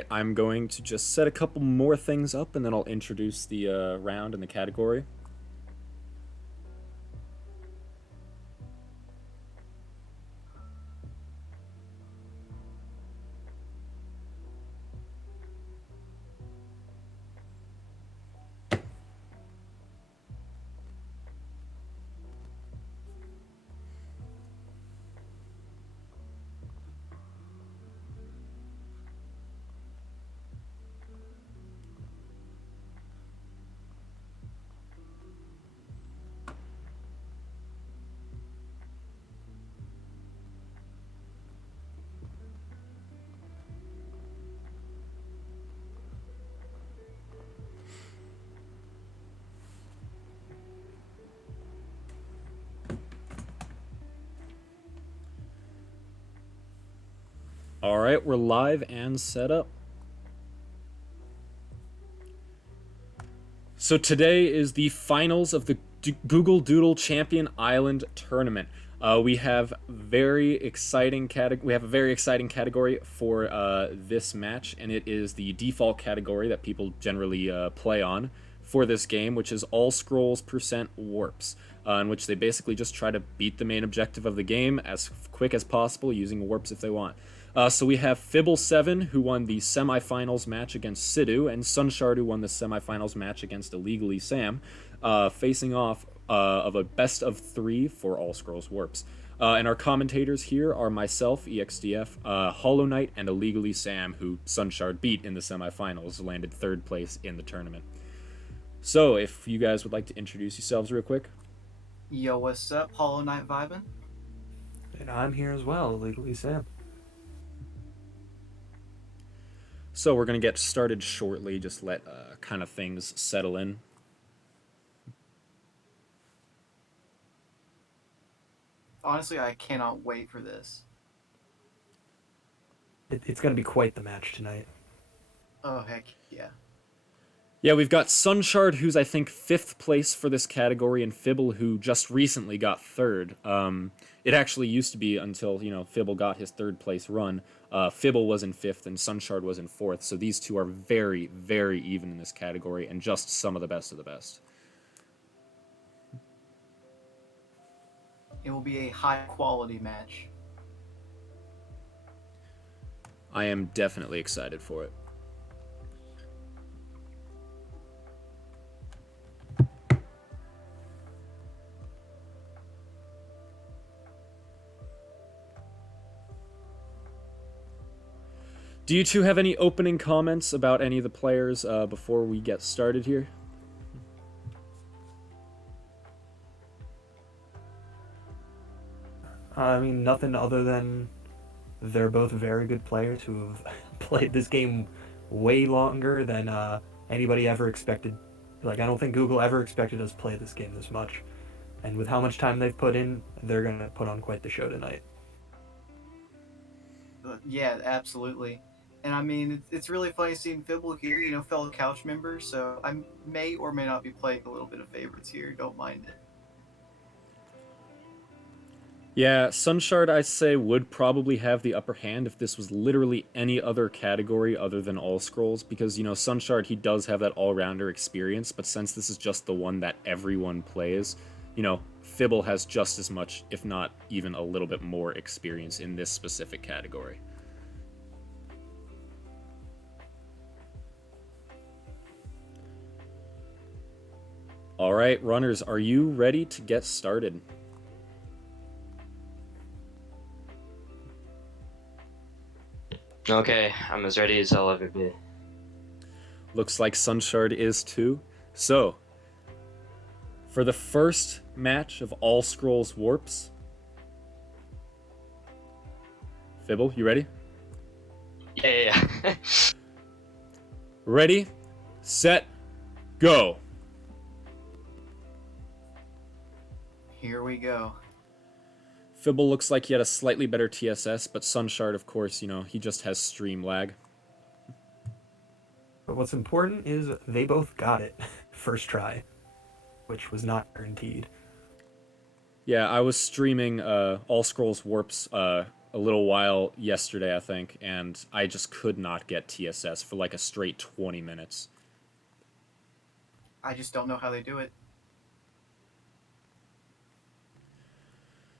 right, I'm going to just set a couple more things up, and then I'll introduce the round and the category. All right, we're live and set up. So today is the finals of the Google Doodle Champion Island Tournament. We have a very exciting category for this match, and it is the default category that people generally play on for this game, which is AllScrolls % warps, in which they basically just try to beat the main objective of the game as quick as possible using warps if they want. So we have Fibbel7, who won the semifinals match against Sidhu, and SunShard, who won the semifinals match against IllegallySam, facing off of a best of 3 for AllScrolls warps. And our commentators here are myself, EXDF, HoloKnight, and IllegallySam, who SunShard beat in the semifinals, landed 3rd place in the tournament. So, if you guys would like to introduce yourselves real quick. Yo, what's up? HoloKnight vibing. And I'm here as well, IllegallySam. So we're going to get started shortly, just let kind of things settle in. Honestly, I cannot wait for this. It's going to be quite the match tonight. Oh, heck yeah. Yeah, we've got SunShard, who's, I think, 5th place for this category, and Fibbel, who just recently got 3rd. It actually used to be until, Fibbel got his 3rd place run. Fibbel was in 5th, and SunShard was in 4th, so these two are very, very even in this category, and just some of the best of the best. It will be a high-quality match. I am definitely excited for it. Do you two have any opening comments about any of the players before we get started here? I mean, nothing other than they're both very good players who have played this game way longer than anybody ever expected. Like, I don't think Google ever expected us to play this game this much. And with how much time they've put in, they're going to put on quite the show tonight. Yeah, absolutely. And I mean, it's really funny seeing Fibbel here, fellow couch member, so I may or may not be playing a little bit of favorites here, don't mind it. Yeah, SunShard, I'd say, would probably have the upper hand if this was literally any other category other than AllScrolls, because, SunShard, he does have that all-rounder experience, but since this is just the one that everyone plays, Fibbel has just as much, if not even a little bit more experience in this specific category. All right, runners, are you ready to get started? Okay, I'm as ready as I'll ever be. Looks like SunShard is too. So, for the first match of AllScrolls warps, Fibbel, you ready? Yeah. Ready, set, go. Here we go. Fibbel looks like he had a slightly better TSS, but SunShard, of course, he just has stream lag. But what's important is they both got it first try, which was not guaranteed. Yeah, I was streaming AllScrolls warps a little while yesterday, I think, and I just could not get TSS for like a straight 20 minutes. I just don't know how they do it.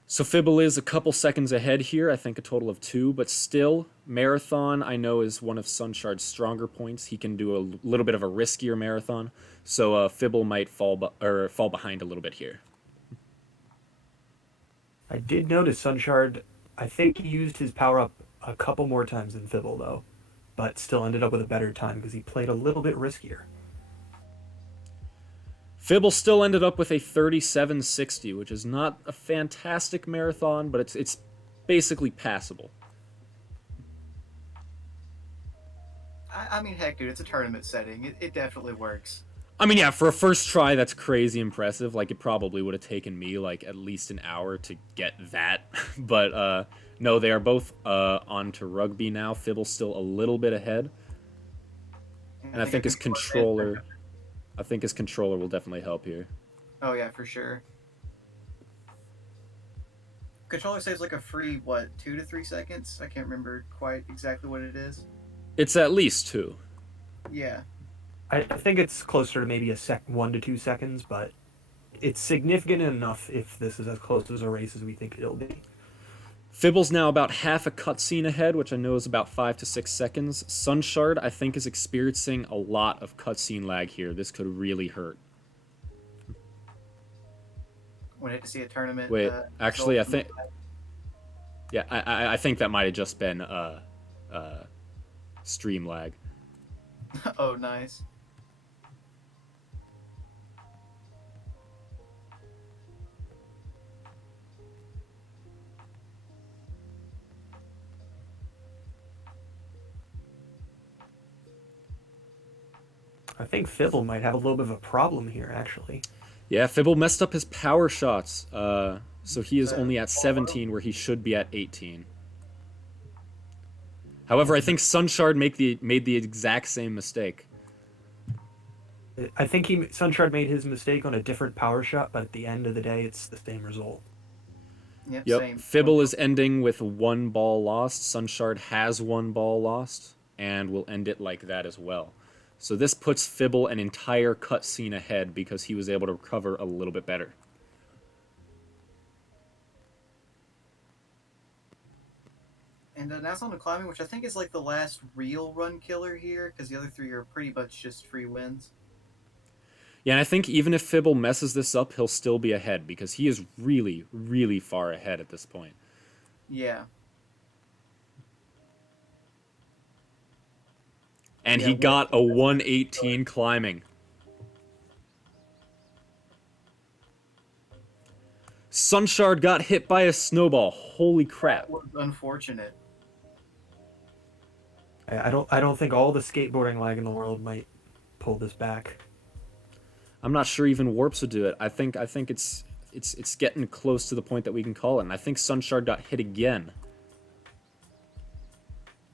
So Fibbel is a couple seconds ahead here, I think a total of 2, but still, Marathon I know is one of SunShard's stronger points. He can do a little bit of a riskier Marathon, so Fibbel might fall behind a little bit here. I did notice SunShard, I think he used his power-up a couple more times than Fibbel, though, but still ended up with a better time because he played a little bit riskier. Fibbel still ended up with a 37.60, which is not a fantastic marathon, but it's basically passable. I mean, heck, dude, it's a tournament setting. It definitely works. I mean, yeah, for a first try, that's crazy impressive. Like, it probably would have taken me, like, at least an hour to get that. But, no, they are both on to rugby now. Fibbel's still a little bit ahead. And I think his controller... I think his controller will definitely help here. Oh, yeah, for sure. Controller saves like a free, what, 2 to 3 seconds? I can't remember quite exactly what it is. It's at least 2. Yeah. I think it's closer to maybe 1 to 2 seconds, but it's significant enough if this is as close as a race as we think it'll be. Fibbel's now about half a cutscene ahead, which I know is about 5 to 6 seconds. SunShard, I think, is experiencing a lot of cutscene lag here. This could really hurt. Wanted to see a tournament. Wait, actually, I think... Yeah, I think that might have just been stream lag. Oh, nice. I think Fibbel might have a little bit of a problem here, actually. Yeah, Fibbel messed up his power shots, so he is only at 17 where he should be at 18. However, I think SunShard made the exact same mistake. I think SunShard made his mistake on a different power shot, but at the end of the day, it's the same result. Yep, Yep. same. Fibbel is ending with 1 ball lost. SunShard has 1 ball lost, and will end it like that as well. So this puts Fibbel an entire cutscene ahead because he was able to recover a little bit better. And now it's on to climbing, which I think is like the last real run killer here, because the other 3 are pretty much just free wins. Yeah, and I think even if Fibbel messes this up, he'll still be ahead because he is really, really far ahead at this point. Yeah. And Yeah, he got a 118 climbing. SunShard got hit by a snowball. Holy crap. That was unfortunate. I don't think all the skateboarding lag in the world might pull this back. I'm not sure even Warps would do it. I think it's getting close to the point that we can call it. And I think SunShard got hit again.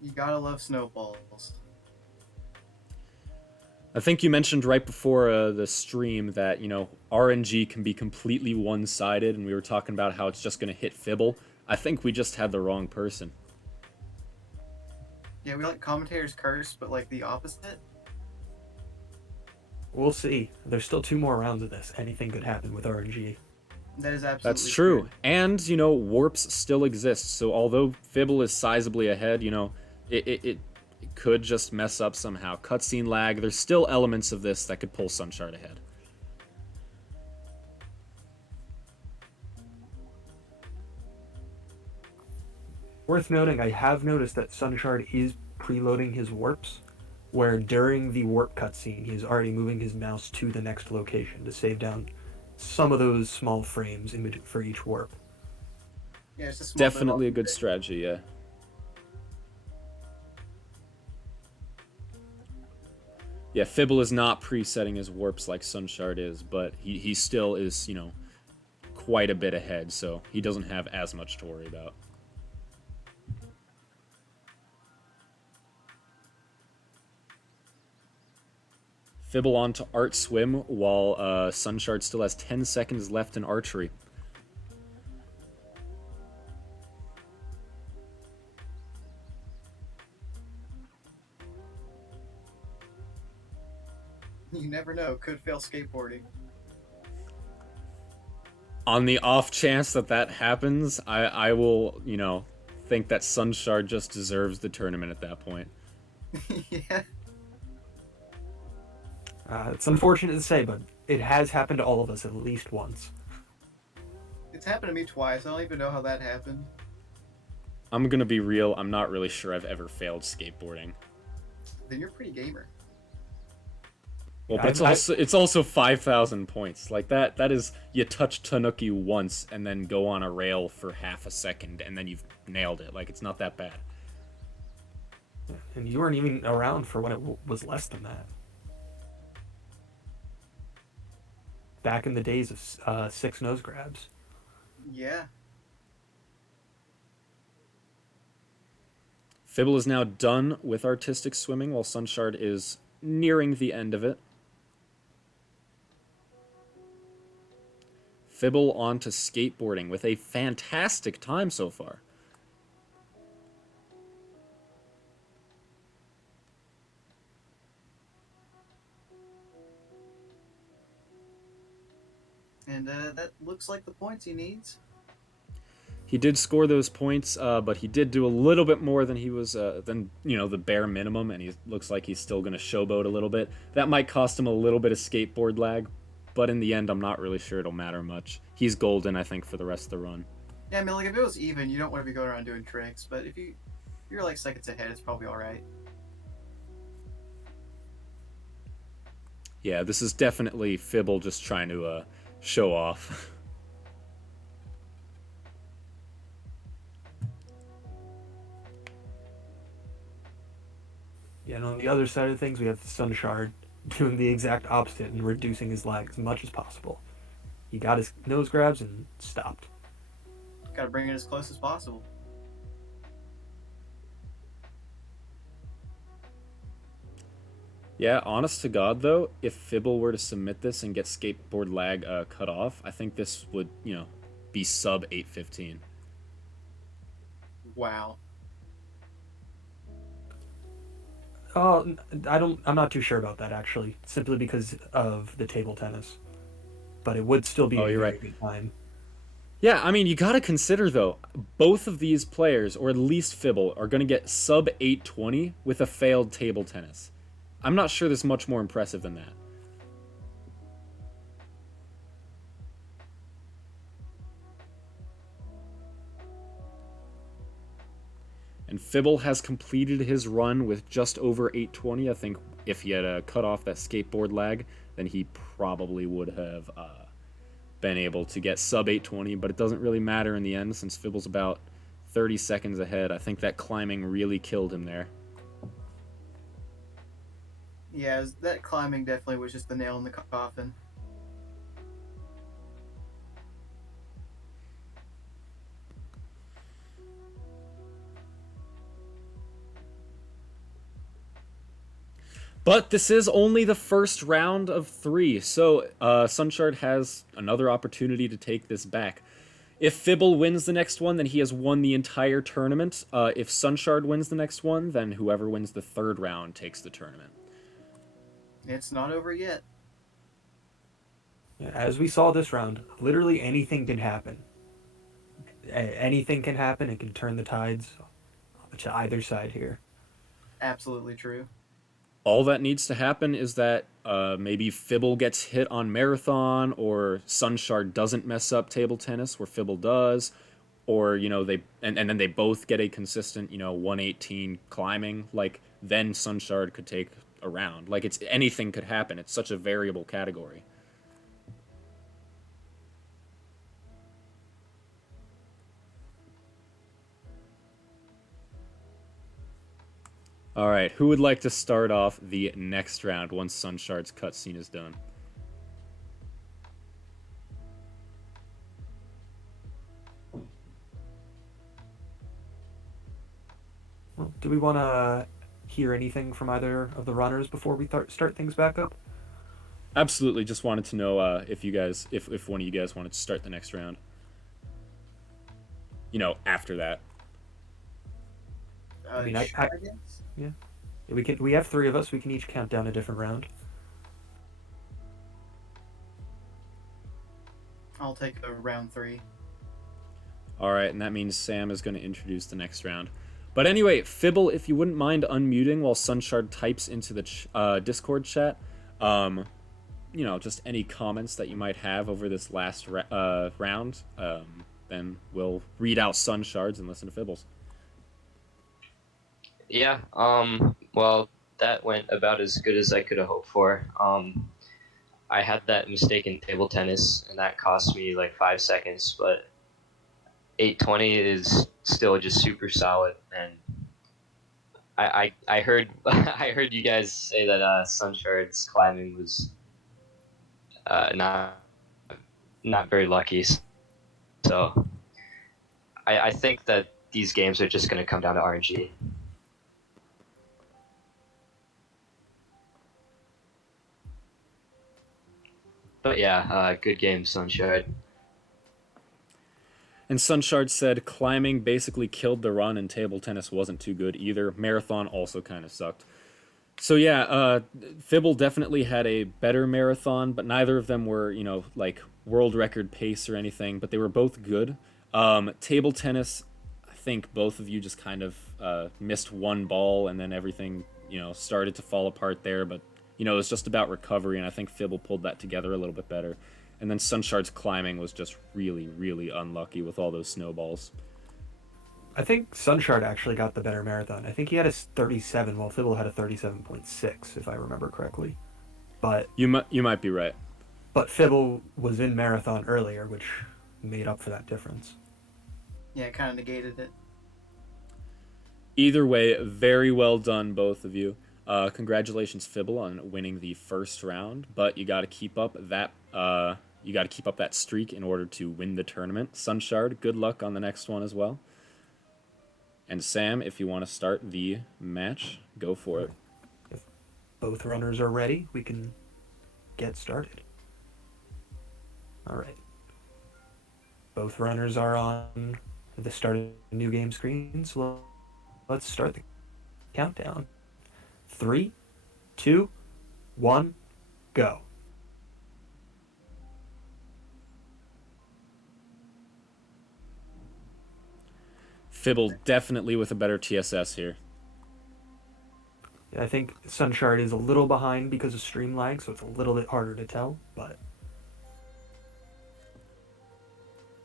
You gotta love snowballs. I think you mentioned right before the stream that, you know, RNG can be completely one-sided, and we were talking about how it's just going to hit Fibbel. I think we just had the wrong person. Yeah, we like commentators curse, but like the opposite. We'll see. There's still 2 more rounds of this. Anything could happen with RNG. That is absolutely That's true. And, you know, Warps still exists. So although Fibbel is sizably ahead, you know, it could just mess up somehow. Cutscene lag. There's still elements of this that could pull SunShard ahead. Worth noting, I have noticed that SunShard is preloading his warps, where during the warp cutscene, he is already moving his mouse to the next location to save down some of those small frames for each warp. Yeah, it's a small Definitely a bit good strategy, yeah. Yeah, Fibbel is not presetting his warps like SunShard is, but he still is, you know, quite a bit ahead, so he doesn't have as much to worry about. Fibbel on to Art Swim, while SunShard still has 10 seconds left in archery. You never know. Could fail skateboarding. On the off chance that that happens, I will, think that SunShard just deserves the tournament at that point. Yeah. It's unfortunate to say, but it has happened to all of us at least once. It's happened to me twice. I don't even know how that happened. I'm gonna be real, I'm not really sure I've ever failed skateboarding. Then you're pretty gamer. Well, but it's also 5,000 points. Like that is, you touch Tanuki once and then go on a rail for half a second and then you've nailed it. Like, it's not that bad. And you weren't even around for when it was less than that. Back in the days of 6 nose grabs. Yeah. Fibbel is now done with artistic swimming while SunShard is nearing the end of it. Fibbel on to skateboarding with a fantastic time so far. And that looks like the points he needs. He did score those points, but he did do a little bit more than he was than the bare minimum, and he looks like he's still going to showboat a little bit. That might cost him a little bit of skateboard lag, but in the end, I'm not really sure it'll matter much. He's golden, I think, for the rest of the run. Yeah, I mean, like, if it was even, you don't want to be going around doing tricks, but if you're like seconds ahead, it's probably alright. Yeah, this is definitely Fibbel just trying to show off. Yeah, and on the other side of things, we have the SunShard doing the exact opposite and reducing his lag as much as possible. He got his nose grabs and stopped. Gotta bring it as close as possible. Yeah, honest to God, though, if Fibbel were to submit this and get skateboard lag cut off, I think this would, be sub 815. Wow. Oh, I'm not too sure about that, actually, simply because of the table tennis. But it would still be a very good time. Yeah, I mean, you gotta consider, though, both of these players, or at least Fibbel, are gonna get sub 820 with a failed table tennis. I'm not sure there's much more impressive than that. And Fibbel has completed his run with just over 820. I think if he had cut off that skateboard lag, then he probably would have been able to get sub 820, but it doesn't really matter in the end since Fibbel's about 30 seconds ahead. I think that climbing really killed him there. Yeah, that climbing definitely was just the nail in the coffin. But this is only the first round of 3, so SunShard has another opportunity to take this back. If Fibbel wins the next one, then he has won the entire tournament. If SunShard wins the next one, then whoever wins the third round takes the tournament. It's not over yet. As we saw this round, literally anything can happen. Anything can happen. It can turn the tides to either side here. Absolutely true. All that needs to happen is that maybe Fibbel gets hit on Marathon, or SunShard doesn't mess up table tennis where Fibbel does, or they and then they both get a consistent 118 climbing. Like, then SunShard could take a round. Like, it's anything could happen. It's such a variable category. All right, who would like to start off the next round once SunShard's cutscene is done? Well, do we want to hear anything from either of the runners before we start things back up? Absolutely, just wanted to know if one of you guys wanted to start the next round. After that. I mean, I guess. Yeah. We have 3 of us. We can each count down a different round. I'll take a round 3. All right, and that means Sam is going to introduce the next round. But anyway, Fibble, if you wouldn't mind unmuting while SunShard types into the Discord chat, just any comments that you might have over this last round, then we'll read out SunShards and listen to Fibbles. Yeah. Well, that went about as good as I could have hoped for. I had that mistake in table tennis, and that cost me like 5 seconds, but 820 is still just super solid. And I heard I heard you guys say that SunShard's climbing was not very lucky. So I think that these games are just going to come down to RNG. But yeah, good game, SunShard. And SunShard said climbing basically killed the run, and table tennis wasn't too good either. Marathon also kind of sucked. So yeah, Fibble definitely had a better marathon, but neither of them were, like world record pace or anything, but they were both good. Table tennis, I think both of you just kind of missed one ball, and then everything, started to fall apart there, but, it was just about recovery, and I think Fibble pulled that together a little bit better. And then SunShard's climbing was just really, really unlucky with all those snowballs. I think SunShard actually got the better marathon. I think he had a 37, while Fibble had a 37.6, if I remember correctly. But you might be right. But Fibble was in marathon earlier, which made up for that difference. Yeah, it kind of negated it. Either way, very well done, both of you. Congratulations, Fibble, on winning the first round. But you got to keep up that streak in order to win the tournament. SunShard, good luck on the next one as well. And Sam, if you want to start the match, go for it. If both runners are ready, we can get started. All right. Both runners are on the start of the new game screen, so let's start the countdown. 3, 2, 1, go. Fibble definitely with a better TSS here. I think SunShard is a little behind because of stream lag, so it's a little bit harder to tell, but...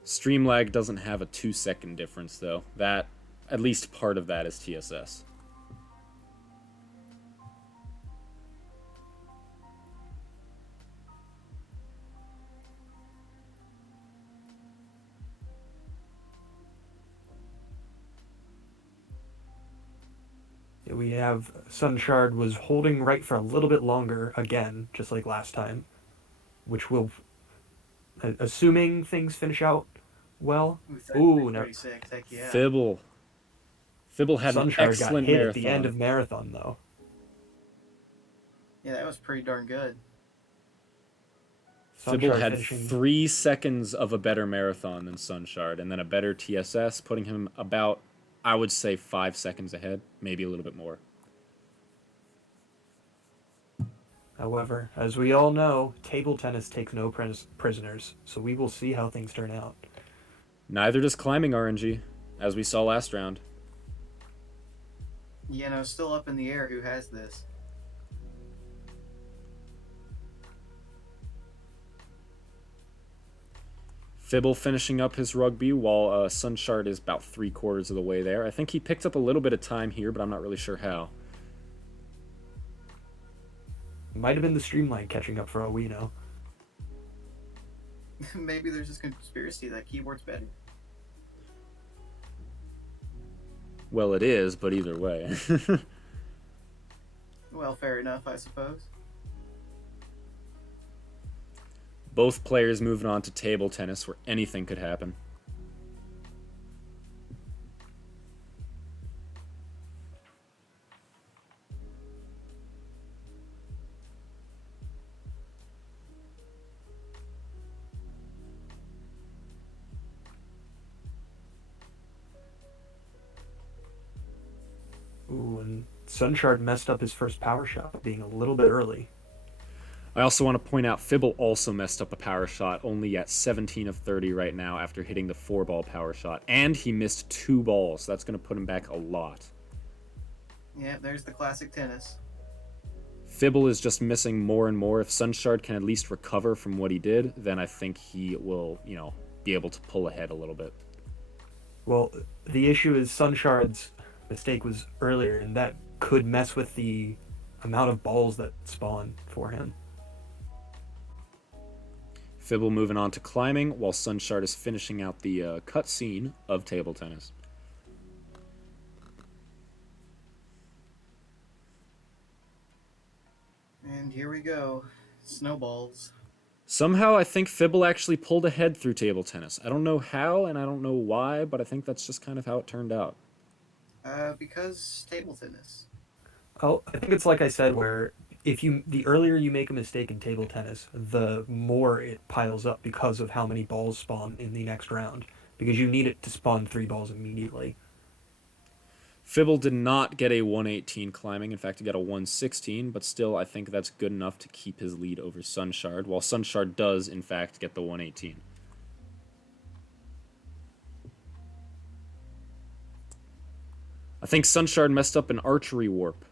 Stream lag doesn't have a 2-second difference, though. That, at least part of that is TSS. We have SunShard was holding right for a little bit longer again, just like last time, which will, assuming things finish out well. Ooh, no. Yeah. Fibble had an SunShard excellent got hit marathon. at the end of marathon, though. Yeah, that was pretty darn good. Fibble had 3 seconds of a better marathon than SunShard, and then a better TSS, putting him about, I would say, 5 seconds ahead, maybe a little bit more. However, as we all know, table tennis takes no prisoners, so we will see how things turn out. Neither does climbing RNG, as we saw last round. Still up in the air who has this. Fibble finishing up his rugby while SunShard is about 3/4 of the way there. I think he picked up a little bit of time here, but I'm not really sure how. Might have been the streamline catching up for all we know. Maybe there's this conspiracy that keyboard's better. Well, it is, but either way. Well, fair enough, I suppose. Both players moving on to table tennis, where anything could happen. Ooh, and SunShard messed up his first power shot, being a little bit early. I also want to point out Fibbel also messed up a power shot, only at 17 of 30 right now after hitting the 4-ball power shot. And he missed 2 balls, so that's going to put him back a lot. Yeah, there's the classic tennis. Fibbel is just missing more and more. If SunShard can at least recover from what he did, then I think he will, be able to pull ahead a little bit. Well, the issue is SunShard's mistake was earlier, and that could mess with the amount of balls that spawn for him. Fibbel moving on to climbing, while SunShard is finishing out the cutscene of table tennis. And here we go. Snowballs. Somehow, I think Fibbel actually pulled ahead through table tennis. I don't know how, and I don't know why, but I think that's just kind of how it turned out. Because table tennis. Oh, I think it's like I said, where the earlier you make a mistake in table tennis, the more it piles up because of how many balls spawn in the next round. Because you need it to spawn 3 balls immediately. Fibbel did not get a 118 climbing. In fact, he got a 116, but still, I think that's good enough to keep his lead over SunShard, while SunShard does, in fact, get the 118. I think SunShard messed up an archery warp.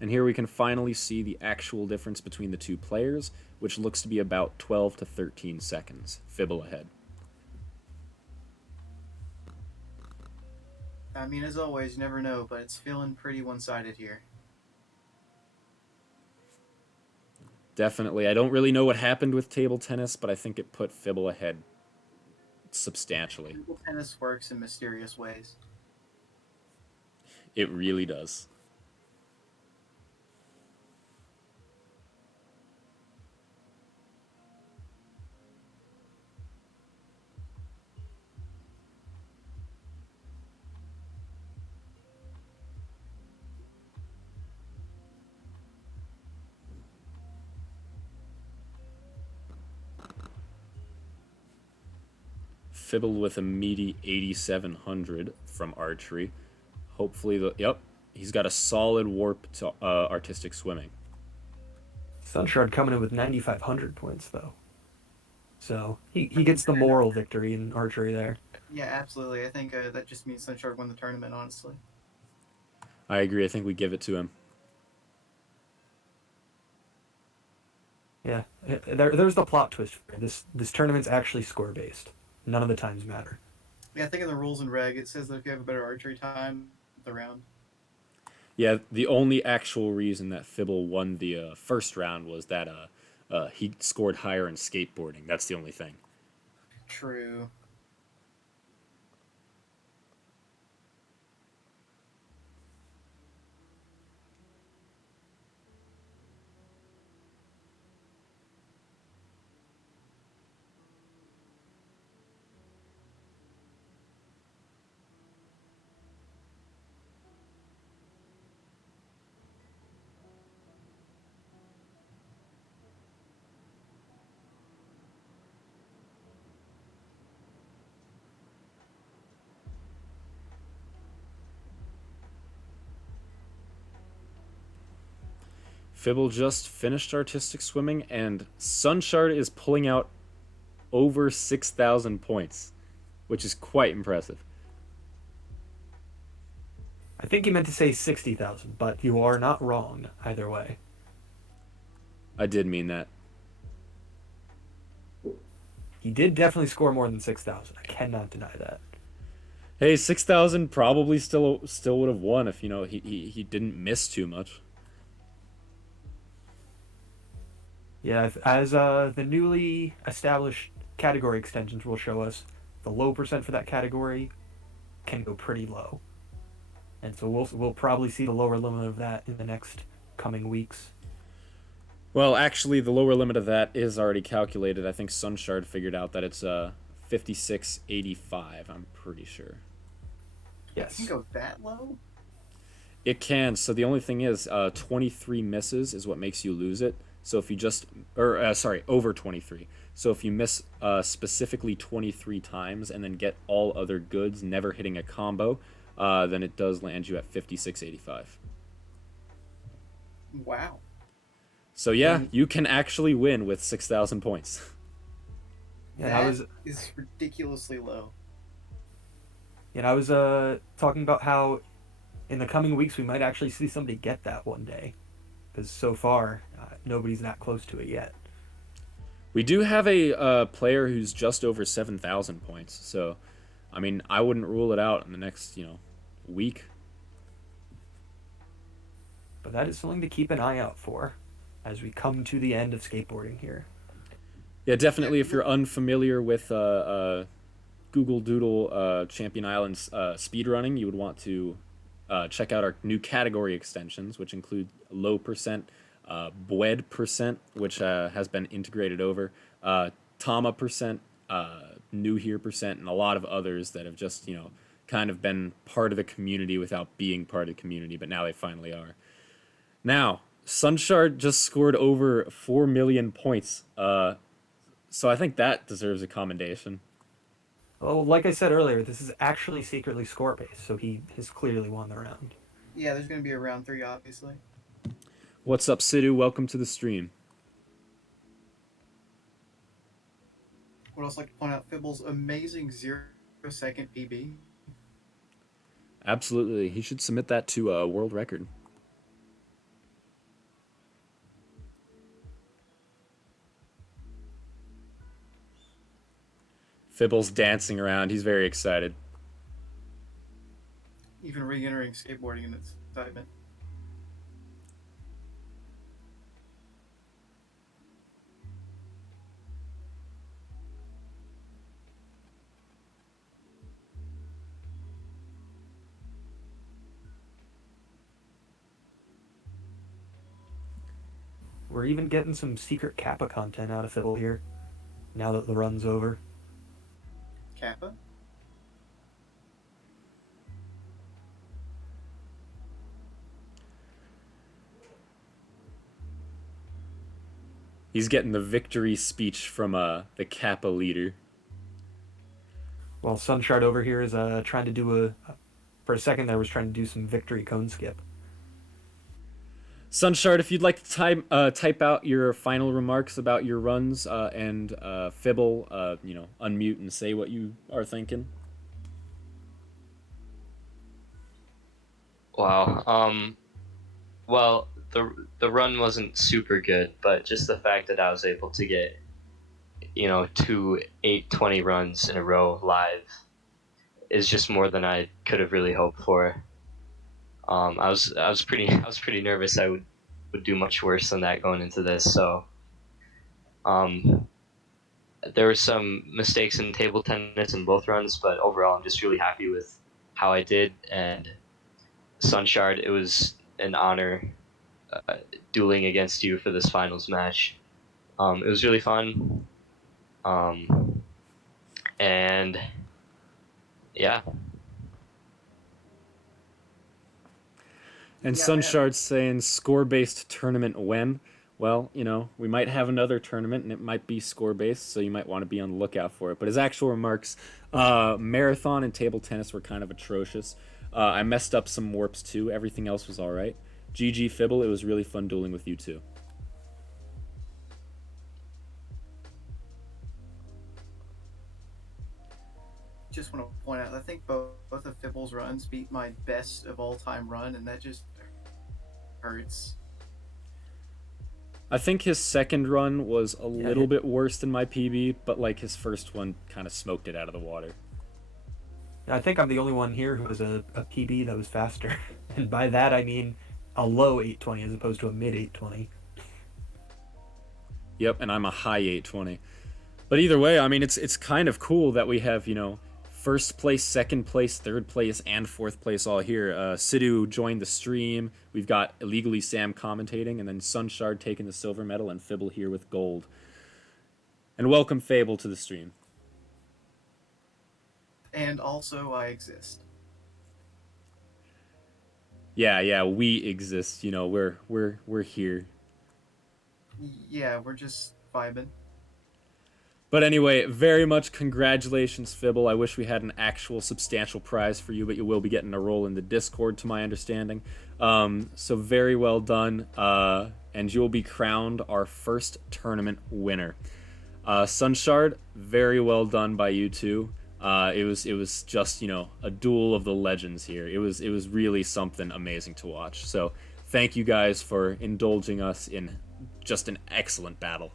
And here we can finally see the actual difference between the two players, which looks to be about 12 to 13 seconds. Fibbel ahead. I mean, as always, you never know, but it's feeling pretty one-sided here. Definitely. I don't really know what happened with table tennis, but I think it put Fibbel ahead substantially. Table tennis works in mysterious ways. It really does. Fibbel with a meaty 8,700 from archery. Hopefully, he's got a solid warp to artistic swimming. SunShard coming in with 9,500 points, though. So he gets the moral victory in archery there. Yeah, absolutely. I think that just means SunShard won the tournament, honestly. I agree. I think we give it to him. Yeah, there's the plot twist. This tournament's actually score-based. None of the times matter. Yeah, I think in the rules and reg, it says that if you have a better archery time, the round. Yeah, the only actual reason that Fibbel won the first round was that he scored higher in skateboarding. That's the only thing. True. Fibbel just finished artistic swimming, and SunShard is pulling out over 6,000 points, which is quite impressive. I think he meant to say 60,000, but you are not wrong either way. I did mean that. He did definitely score more than 6,000. I cannot deny that. Hey, 6,000 probably still would have won if he didn't miss too much. Yeah, as the newly established category extensions will show us, the low percent for that category can go pretty low. And so we'll probably see the lower limit of that in the next coming weeks. Well, actually, the lower limit of that is already calculated. I think SunShard figured out that it's 5685, I'm pretty sure. Yes. It can go that low? It can. So the only thing is 23 misses is what makes you lose it. So if you just, or sorry, over 23. So if you miss specifically 23 times and then get all other goods, never hitting a combo, then it does land you at 5685. Wow. So yeah, you can actually win with 6,000 points. Yeah, That is ridiculously low. I was talking about how in the coming weeks we might actually see somebody get that one day, because so far nobody's that close to it yet. We do have a player who's just over 7,000 points, so I mean, I wouldn't rule it out in the next, week. But that is something to keep an eye out for as we come to the end of skateboarding here. Yeah, definitely. If you're unfamiliar with Google Doodle Champion Islands speedrunning, you would want to check out our new category extensions, which include low percent, Bwed percent, which has been integrated over, Tama percent, New Here percent, and a lot of others that have just, kind of been part of the community without being part of the community, but now they finally are. Now, SunShard just scored over 4 million points, so I think that deserves a commendation. Well, like I said earlier, this is actually secretly score-based, so he has clearly won the round. Yeah, there's going to be a round 3, obviously. What's up, Sidhu? Welcome to the stream. Would also like to point out Fibbel's amazing 0-second PB. Absolutely. He should submit that to a world record. Fibble's dancing around. He's very excited. Even re-entering skateboarding in its excitement. We're even getting some secret Kappa content out of Fibbel here, now that the run's over. Kappa? He's getting the victory speech from the Kappa leader. While SunShard over here is trying to do for a second there was trying to do some victory cone skip. SunShard, if you'd like to type out your final remarks about your runs, and Fibbel, unmute and say what you are thinking. Wow. Well, the run wasn't super good, but just the fact that I was able to get, 2 8:20 runs in a row live is just more than I could have really hoped for. I was pretty nervous I would do much worse than that going into this. So, there were some mistakes in table tennis in both runs, but overall I'm just really happy with how I did. And SunShard, it was an honor dueling against you for this finals match. It was really fun. And yeah. And Yeah, SunShard's saying score-based tournament when? Well, we might have another tournament, and it might be score-based, so you might want to be on the lookout for it. But his actual remarks, marathon and table tennis were kind of atrocious. I messed up some warps, too. Everything else was all right. GG Fibbel, it was really fun dueling with you, too. Just want to point out, I think both of Fibbel's runs beat my best of all time run, and that just hurts. I think his second run was a little bit worse than my PB, but his first one kind of smoked it out of the water. I think I'm the only one here who has a PB that was faster, and by that I mean a low 820 as opposed to a mid 820. Yep, and I'm a high 820. But either way, I mean, it's kind of cool that we have, first place, second place, third place, and fourth place all here. Sidhu joined the stream. We've got IllegallySam commentating, and then SunShard taking the silver medal, and Fibbel here with gold. And welcome Fable to the stream. And also, I exist. Yeah, we exist. We're here. Yeah, we're just vibing. But anyway, very much congratulations, Fibble. I wish we had an actual substantial prize for you, but you will be getting a role in the Discord, to my understanding. So very well done, and you will be crowned our first tournament winner. SunShard, very well done by you two. It was just, you know, a duel of the legends here. It was really something amazing to watch. So thank you guys for indulging us in just an excellent battle.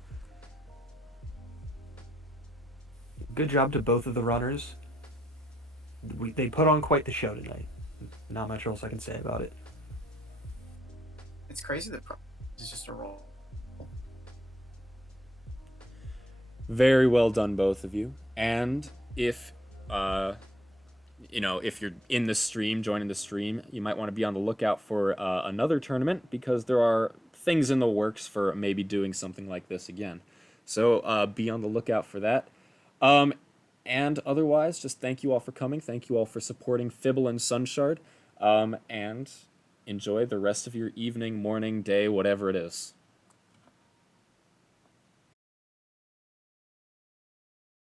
Good job to both of the runners. They put on quite the show tonight. Not much else I can say about it. It's crazy that it's just a roll. Very well done, both of you. And if you know, if you're in the stream, joining the stream, you might want to be on the lookout for another tournament, because there are things in the works for maybe doing something like this again. So be on the lookout for that. And otherwise, just thank you all for coming. Thank you all for supporting Fibbel and SunShard. And enjoy the rest of your evening, morning, day, whatever it is.